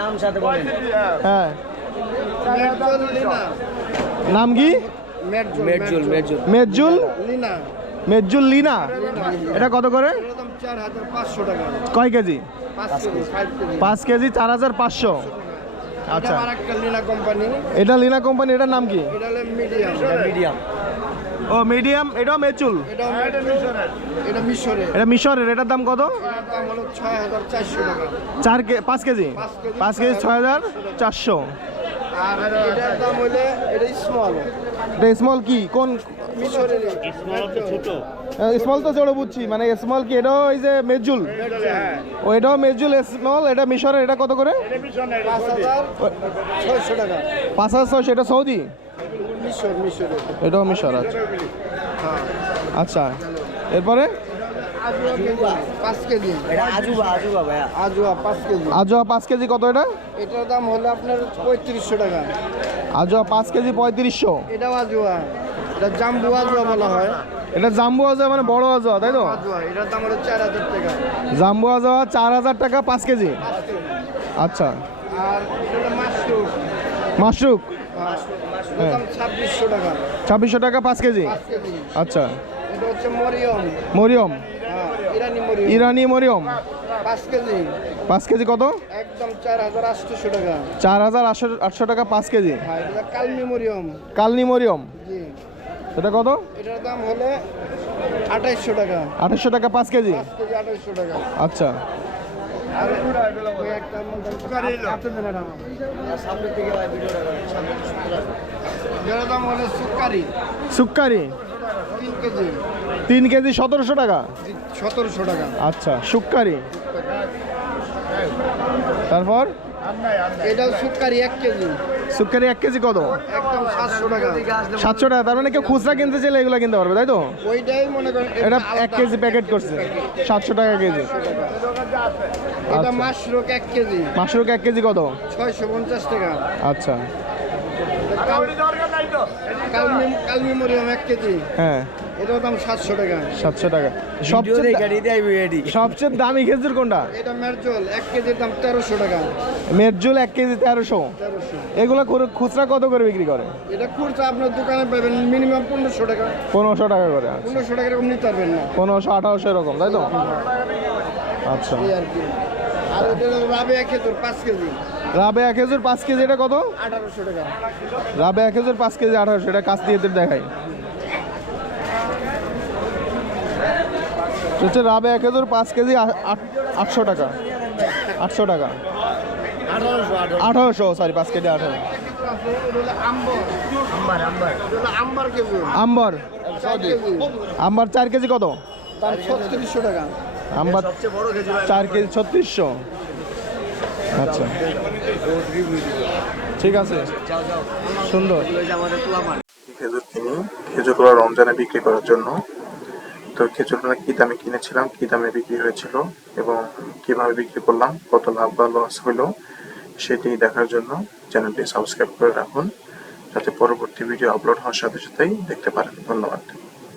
নাম সাথে বলেন। হ্যাঁ, নাম কি? মেরজুল মেরজুল লিনা। এটা কত করে? 4500 টাকা। কয় কেজি? 5 5 KG KG. 4500। আচ্ছা, লিনা কোম্পানি। এটা লিনা কোম্পানি। এটার নাম কি? এটা হলো মিডিয়াম। ও মিডিয়াম। এটাও মেচুল। এটা মিশরের। এটা মিশরের। এটার দাম কত? এটার দাম হলো 6400 টাকা। 5 কেজি 5 কেজি 6400। আর এটার দাম হলে এটা স্মল। এটা স্মল কি? কোন মিশরের? স্মল তো ছোট বুঝছি, মানে স্মল কি? এটাও এই যে মেজুল। ও এটাও মেজুল স্মল। এটা মিশরের। এটা কত করে? 5600 টাকা। 5600। এটা সৌদি। মিশরের। এটাও মিশর। আচ্ছা আচ্ছা, এরপরে আজুয়া 5 কেজি। এটা আজুবা ভাইয়া। আজুয়া 5 কেজি। আজোয়া 5 কেজি কত? এটা এটার দাম হলো আপনার 3500 টাকা। আজোয়া 5 কেজি 3500। এটাও আজুয়া। এটা জাম্বু আজুয়া বলা হয়। এটা জাম্বু আজোয়া, মানে বড় আজোয়া, তাই তো? আজুয়া এটার দাম হলো 4000 টাকা। জাম্বু আজোয়া 4000 টাকা 5 কেজি। আচ্ছা, আর এটা মাশরুম। মাশরুক। এটার দাম 2600 টাকা। 2600 টাকা 5 কেজি। 5 কেজি। আচ্ছা, এটা হচ্ছে মরিয়ম। মরিয়ম। ইরানি মরিয়ম। ইরানি মরিয়ম 5 কেজি। 5 কেজি কত? একদম 4800 টাকা। 4800 টাকা 5 কেজি। হ্যাঁ, এটা কালমি মরিয়ম। কালনি মরিয়ম। জি। এটা কত? এটার দাম হলে 2800 টাকা। 2800 টাকা 5 কেজি। 5 কেজি 2800 টাকা। আচ্ছা, আর ওই একটা হাতে দেন এটা আমার। সামনের দিকে ভাই ভিডিওটা করেন, সামনে এটার দাম হলে সুকারি সুক্কারি 3 কেজি। 3 কেজি 1700 টাকা। 1700 টাকা। আচ্ছা, সুক্কারি। তারপর এটাও সুকারি 1 কেজি। সুক্কারি 1 কেজি কত? একদম 700 টাকা। 700 টাকা। তার মানে কেউ খুচরা কিনতে চাইলে এগুলো কিনতে পারবে, তাই তো? ওইটাই মনে করেন এটা 1 কেজি প্যাকেট করছে 700 টাকা কেজি। এটা আচ্ছা। মাশরুক 1 কেজি। মাশরুক 1 কেজি কত? 650 টাকা। আচ্ছা, কালমি মরিয়ম 1 কেজি। হ্যাঁ, এটার দাম 700 টাকা। 700 টাকা। ভিডিও দেখে রেডি আইবি রেডি। সবচেয়ে দামি খেজুর কোনটা? এটা মেরজল 1 কেজির দাম 1300 টাকা। মেরজুল 1 কেজি 1300। 1300। এগুলো খুচরা কত করে বিক্রি করে? এটা খুচরা আপনার দোকানে পাবেন মিনিমাম 1500 টাকা। 1500 টাকা করে। 1500 টাকা এরকম নিতে পারবেন না। 1500 1800 এরকম, তাই তো? আচ্ছা, এই আর কি। আর এটা রাবেয়া খেজুর 5 কেজি। রাবেয়া খেজুর 5 কেজি। এটা কত? 1800 টাকা। রাবেয়া খেজুর 5 কেজি 1800। এটা কাছ দিয়ে দেখাই। হচ্ছে রাবেয়া খেজুর 5 কেজি 800 টাকা। 800 টাকা। 1800। Sorry, 5 KG 1800। এটা হলো আম্বর। এটা হলো আম্বার খেজুর। আম্বর। 4 কেজি। আম্বার 4 কেজি কত? দাম 3600 টাকা। আম্বার সবচেয়ে বড় খেজুর 4 কেজি 3600। আচ্ছা, ঠিক আছে, সুন্দর। আমাদের পোলাপান। খেজুর কিনি খেজুরগুলো রমজানে বিক্রি করার জন্য। তো খেজুরগুলো কি দামে কিনেছিলাম, কি দামে বিক্রি হয়েছিল এবং কিভাবে বিক্রি করলাম, কত লাভ বা লস হলো, সেটি দেখার জন্য চ্যানেলটি সাবস্ক্রাইব করে রাখুন, যাতে পরবর্তী ভিডিও আপলোড হওয়ার সাথে সাথেই দেখতে পারেন। ধন্যবাদ।